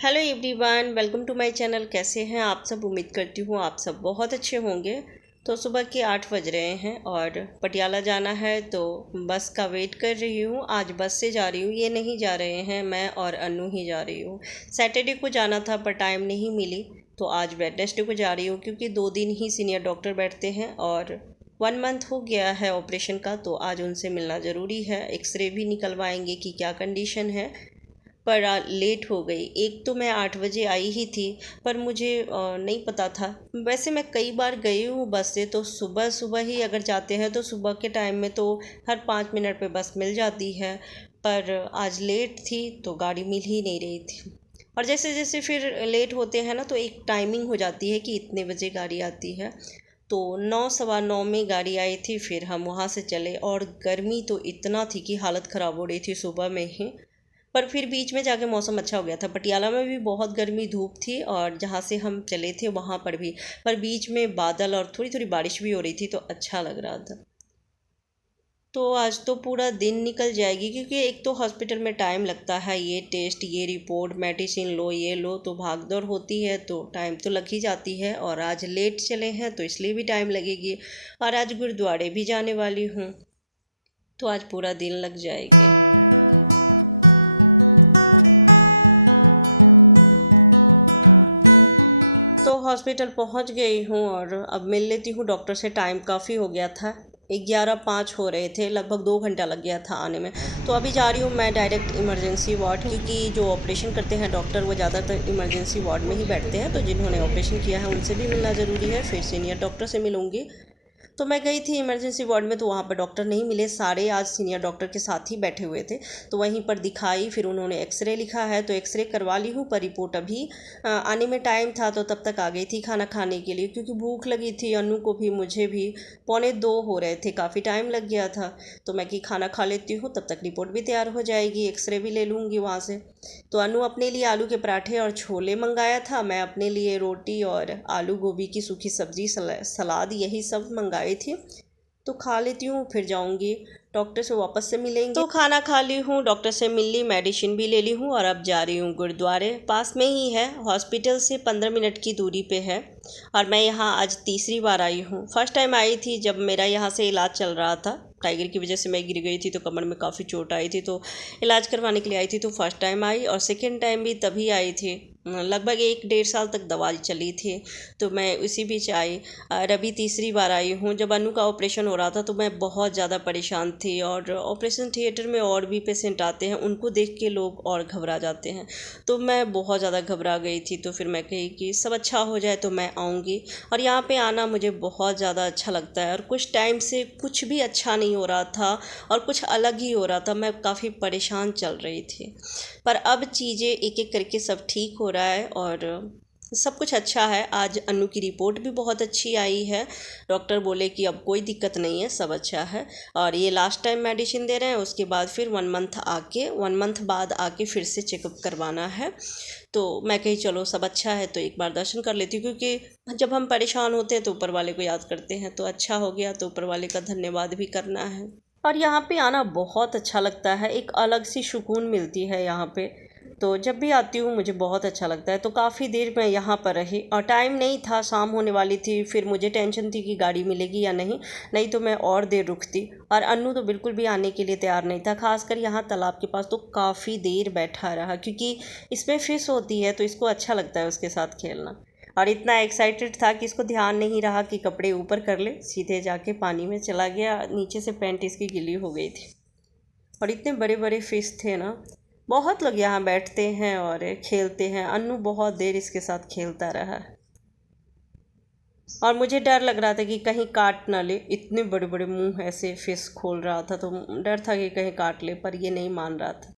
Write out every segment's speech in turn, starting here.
Hello everyone, welcome to my channel. कैसे हैं आप सब? उम्मीद करती हूँ आप सब बहुत अच्छे होंगे। तो सुबह के 8 बज रहे हैं और पटियाला जाना है, तो बस का वेट कर रही हूँ। आज बस से जा रही हूँ, ये नहीं जा रहे हैं, मैं और अनु ही जा रही हूँ। सैटरडे को जाना था पर टाइम नहीं मिली, तो आज वेडनेसडे को जा रही हूँ क्योंकि 2 दिन ही सीनियर डॉक्टर बैठते हैं और 1 मंथ हो गया है ऑपरेशन का, तो आज उनसे मिलना ज़रूरी है। एक्सरे भी निकलवाएंगे कि क्या कंडीशन है। पर लेट हो गई। एक तो मैं 8 बजे आई ही थी, पर मुझे नहीं पता था। वैसे मैं कई बार गई हूँ बस से, तो सुबह सुबह ही अगर जाते हैं तो सुबह के टाइम में तो हर 5 मिनट पे बस मिल जाती है। पर आज लेट थी तो गाड़ी मिल ही नहीं रही थी। और जैसे जैसे फिर लेट होते हैं ना, तो एक टाइमिंग हो जाती है कि इतने बजे गाड़ी आती है। तो 9 सवा 9 में गाड़ी आई थी, फिर हम वहाँ से चले। और गर्मी तो इतना थी कि हालत ख़राब हो रही थी सुबह में ही। पर फिर बीच में जाके मौसम अच्छा हो गया था। पटियाला में भी बहुत गर्मी धूप थी और जहाँ से हम चले थे वहाँ पर भी। पर बीच में बादल और थोड़ी थोड़ी बारिश भी हो रही थी, तो अच्छा लग रहा था। तो आज तो पूरा दिन निकल जाएगी क्योंकि एक तो हॉस्पिटल में टाइम लगता है, ये टेस्ट, ये रिपोर्ट, मेडिसिन लो, ये लो, तो भाग दौड़ होती है, तो टाइम तो लग ही जाती है। और आज लेट चले हैं तो इसलिए भी टाइम लगेगी। और आज गुरुद्वारे भी जाने वाली हूँ, तो आज पूरा दिन लग जाएगी। तो हॉस्पिटल पहुंच गई हूँ और अब मिल लेती हूँ डॉक्टर से। टाइम काफ़ी हो गया था, 11:05 हो रहे थे, लगभग 2 घंटा लग गया था आने में। तो अभी जा रही हूँ मैं डायरेक्ट इमरजेंसी वार्ड, क्योंकि जो ऑपरेशन करते हैं डॉक्टर वो ज़्यादातर इमरजेंसी वार्ड में ही बैठते हैं। तो जिन्होंने ऑपरेशन किया है उनसे भी मिलना ज़रूरी है, फिर सीनियर डॉक्टर से मिलूँगी। तो मैं गई थी इमरजेंसी वार्ड में, तो वहाँ पर डॉक्टर नहीं मिले, सारे आज सीनियर डॉक्टर के साथ ही बैठे हुए थे। तो वहीं पर दिखाई, फिर उन्होंने एक्सरे लिखा है तो एक्सरे करवा ली हूँ। पर रिपोर्ट अभी आने में टाइम था, तो तब तक आ गई थी खाना खाने के लिए, क्योंकि भूख लगी थी अनु को भी मुझे भी। 1:45 हो रहे थे, काफ़ी टाइम लग गया था। तो मैं कि खाना खा लेती हूँ, तब तक रिपोर्ट भी तैयार हो जाएगी, एक्सरे भी ले लूँगी वहाँ से। तो अनु अपने लिए आलू के पराठे और छोले मंगाया था, मैं अपने लिए रोटी और आलू गोभी की सूखी सब्ज़ी, सलाद, यही सब मंगाई थी। तो खा लेती हूँ, फिर जाऊँगी डॉक्टर से, वापस से मिलेंगे। तो खाना खा ली हूँ, डॉक्टर से मिल ली, मेडिसिन भी ले ली हूँ और अब जा रही हूँ गुरुद्वारे। पास में ही है, हॉस्पिटल से 15 मिनट की दूरी पे है। और मैं यहाँ आज तीसरी बार आई हूँ। फर्स्ट टाइम आई थी जब मेरा यहाँ से इलाज चल रहा था। टाइगर की वजह से मैं गिर गई थी, तो कमर में काफ़ी चोट आई थी, तो इलाज करवाने के लिए आई थी। तो फर्स्ट टाइम आई, और सेकेंड टाइम भी तभी आई थी। लगभग 1 डेढ़ साल तक दवा चली थी, तो मैं उसी बीच आई। और अभी तीसरी बार आई हूँ। जब अनु का ऑपरेशन हो रहा था तो मैं बहुत ज़्यादा परेशान थी, और ऑपरेशन थिएटर में और भी पेशेंट आते हैं, उनको देख के लोग और घबरा जाते हैं। तो मैं बहुत ज़्यादा घबरा गई थी। तो फिर मैं कही कि सब अच्छा हो जाए तो मैं आऊँगी। और यहाँ पे आना मुझे बहुत ज़्यादा अच्छा लगता है। और कुछ टाइम से कुछ भी अच्छा नहीं हो रहा था और कुछ अलग ही हो रहा था, मैं काफ़ी परेशान चल रही थी। पर अब चीज़ें एक एक करके सब ठीक हो रहा है और सब कुछ अच्छा है। आज अनु की रिपोर्ट भी बहुत अच्छी आई है। डॉक्टर बोले कि अब कोई दिक्कत नहीं है, सब अच्छा है। और ये लास्ट टाइम मेडिसिन दे रहे हैं, उसके बाद फिर 1 मंथ बाद आके फिर से चेकअप करवाना है। तो मैं कही चलो सब अच्छा है तो एक बार दर्शन कर लेती हूँ, क्योंकि जब हम परेशान होते हैं तो ऊपर वाले को याद करते हैं। तो अच्छा हो गया, तो ऊपर वाले का धन्यवाद भी करना है। और यहाँ पे आना बहुत अच्छा लगता है, एक अलग सी सुकून मिलती है यहाँ पे। तो जब भी आती हूँ मुझे बहुत अच्छा लगता है। तो काफ़ी देर मैं यहाँ पर रही और टाइम नहीं था, शाम होने वाली थी। फिर मुझे टेंशन थी कि गाड़ी मिलेगी या नहीं, नहीं तो मैं और देर रुकती। और अन्नू तो बिल्कुल भी आने के लिए तैयार नहीं था। खासकर यहाँ तालाब के पास तो काफ़ी देर बैठा रहा, क्योंकि इसमें फ़िश होती है तो इसको अच्छा लगता है उसके साथ खेलना। और इतना एक्साइटेड था कि इसको ध्यान नहीं रहा कि कपड़े ऊपर कर ले, सीधे जाके पानी में चला गया। नीचे से पैंट इसकी गीली हो गई थी। और इतने बड़े बड़े फिश थे ना। बहुत लोग यहाँ बैठते हैं और खेलते हैं। अन्नू बहुत देर इसके साथ खेलता रहा। और मुझे डर लग रहा था कि कहीं काट ना ले, इतने बड़े बड़े मुंह ऐसे फिश खोल रहा था, तो डर था कि कहीं काट ले, पर ये नहीं मान रहा था।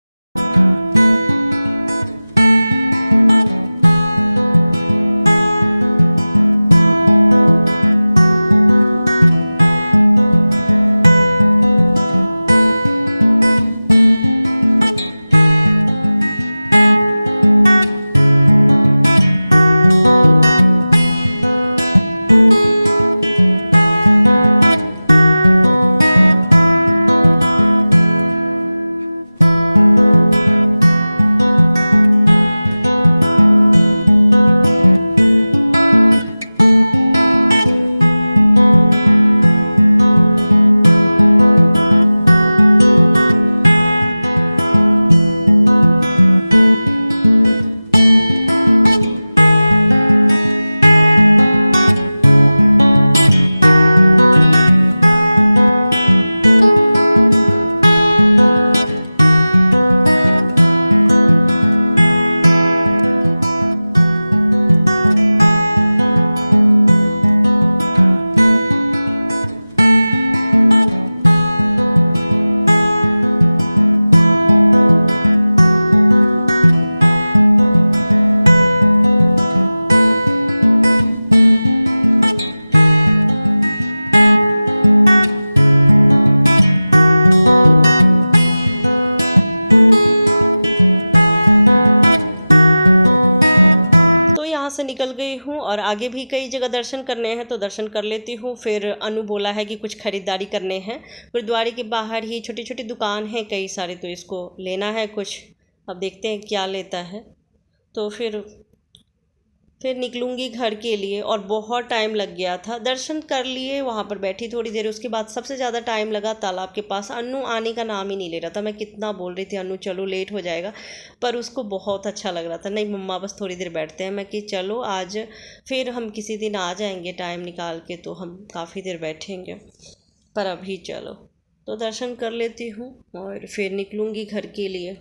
से निकल गई हूँ और आगे भी कई जगह दर्शन करने हैं तो दर्शन कर लेती हूँ। फिर अनु बोला है कि कुछ ख़रीदारी करने हैं, गुरुद्वारे के बाहर ही छोटी छोटी दुकान हैं कई सारे, तो इसको लेना है कुछ। अब देखते हैं क्या लेता है। तो फिर निकलूँगी घर के लिए। और बहुत टाइम लग गया था, दर्शन कर लिए, वहाँ पर बैठी थोड़ी देर, उसके बाद सबसे ज़्यादा टाइम लगा तालाब के पास। अन्नू आने का नाम ही नहीं ले रहा था। मैं कितना बोल रही थी अन्नू चलो लेट हो जाएगा, पर उसको बहुत अच्छा लग रहा था। नहीं मम्मा बस थोड़ी देर बैठते हैं। मैं कि चलो आज, फिर हम किसी दिन आ जाएंगे टाइम निकाल के, तो हम काफ़ी देर बैठेंगे, पर अभी चलो। तो दर्शन कर लेती हूँ और फिर निकलूँगी घर के लिए।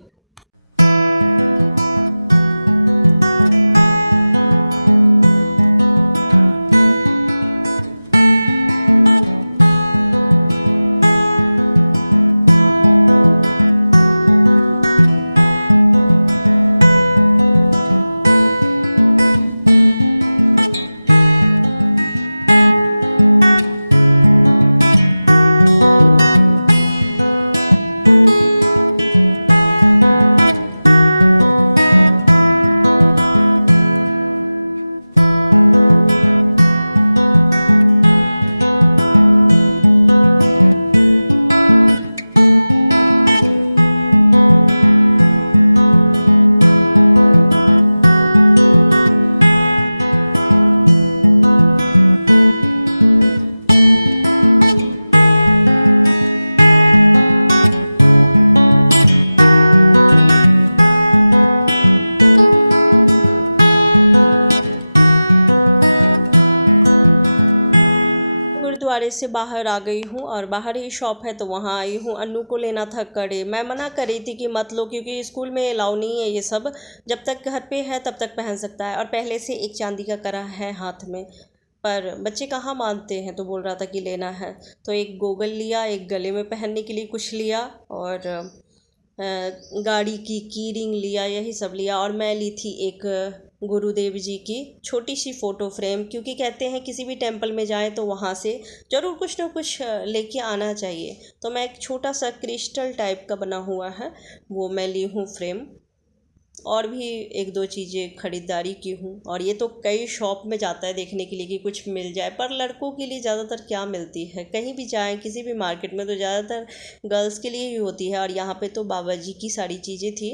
गुरुद्वारे से बाहर आ गई हूँ और बाहर ही शॉप है तो वहाँ आई हूँ। अन्नू को लेना था कड़े। मैं मना कर रही थी कि मत लो, क्योंकि स्कूल में अलाउ नहीं है ये सब, जब तक घर पे है तब तक पहन सकता है। और पहले से एक चांदी का कड़ा है हाथ में, पर बच्चे कहाँ मानते हैं, तो बोल रहा था कि लेना है। तो एक गोगल लिया, एक गले में पहनने के लिए कुछ लिया, और गाड़ी की रिंग लिया, यही सब लिया। और मैं ली थी एक गुरुदेव जी की छोटी सी फ़ोटो फ्रेम, क्योंकि कहते हैं किसी भी टेंपल में जाएं तो वहाँ से ज़रूर कुछ ना कुछ लेके आना चाहिए। तो मैं एक छोटा सा क्रिस्टल टाइप का बना हुआ है वो मैं ली हूँ फ्रेम। और भी एक दो चीज़ें ख़रीदारी की हूँ। और ये तो कई शॉप में जाता है देखने के लिए कि कुछ मिल जाए, पर लड़कों के लिए ज़्यादातर क्या मिलती है। कहीं भी जाएं किसी भी मार्केट में तो ज़्यादातर गर्ल्स के लिए ही होती है। और यहाँ पे तो बाबा जी की सारी चीज़ें थी।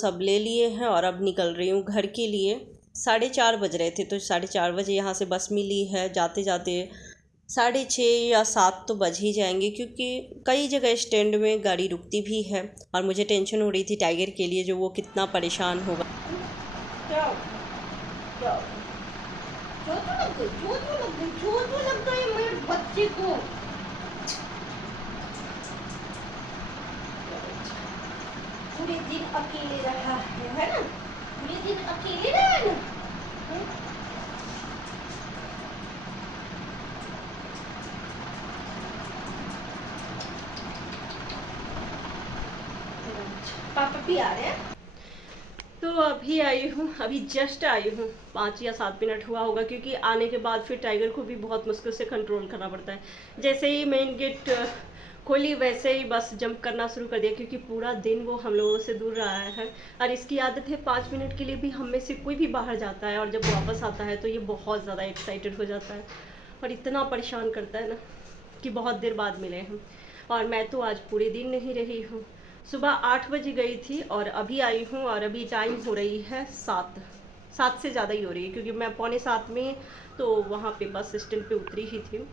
सब ले लिए हैं और अब निकल रही हूँ घर के लिए। 4:30 बज रहे थे, तो 4:30 बजे यहाँ से बस मिली है। जाते जाते 6:30 या 7 तो बज ही जाएंगे, क्योंकि कई जगह स्टैंड में गाड़ी रुकती भी है। और मुझे टेंशन हो रही थी टाइगर के लिए, जो वो कितना परेशान होगा। क्या क्या चोट लगता है मेरे बच्चे को। पूरे दिन अकेले रहा है ना? पूरे दिन अकेले रहा है ना? पापा भी आ रहे हैं। तो अभी आई हूँ, अभी जस्ट आई हूँ, 5 या 7 मिनट हुआ होगा, क्योंकि आने के बाद फिर टाइगर को भी बहुत मुश्किल से कंट्रोल करना पड़ता है। जैसे ही मेन गेट खोली वैसे ही बस जंप करना शुरू कर दिया, क्योंकि पूरा दिन वो हम लोगों से दूर रहा है। और इसकी आदत है 5 मिनट के लिए भी हम में से कोई भी बाहर जाता है और जब वापस आता है तो ये बहुत ज़्यादा एक्साइटेड हो जाता है और इतना परेशान करता है ना कि बहुत देर बाद मिले हम। और मैं तो आज पूरे दिन नहीं रही हूँ, सुबह 8 बजे गई थी और अभी आई हूँ। और अभी टाइम हो रही है 7 से ज़्यादा ही हो रही है, क्योंकि मैं 6:45 में तो वहाँ पे बस स्टैंड पे उतरी ही थी।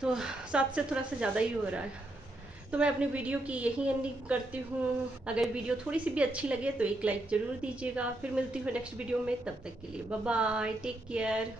तो 7 से थोड़ा सा ज़्यादा ही हो रहा है। तो मैं अपनी वीडियो की यही एंडिंग करती हूँ। अगर वीडियो थोड़ी सी भी अच्छी लगे तो एक लाइक ज़रूर दीजिएगा। फिर मिलती हूँ नेक्स्ट वीडियो में, तब तक के लिए बाय बाय, टेक केयर।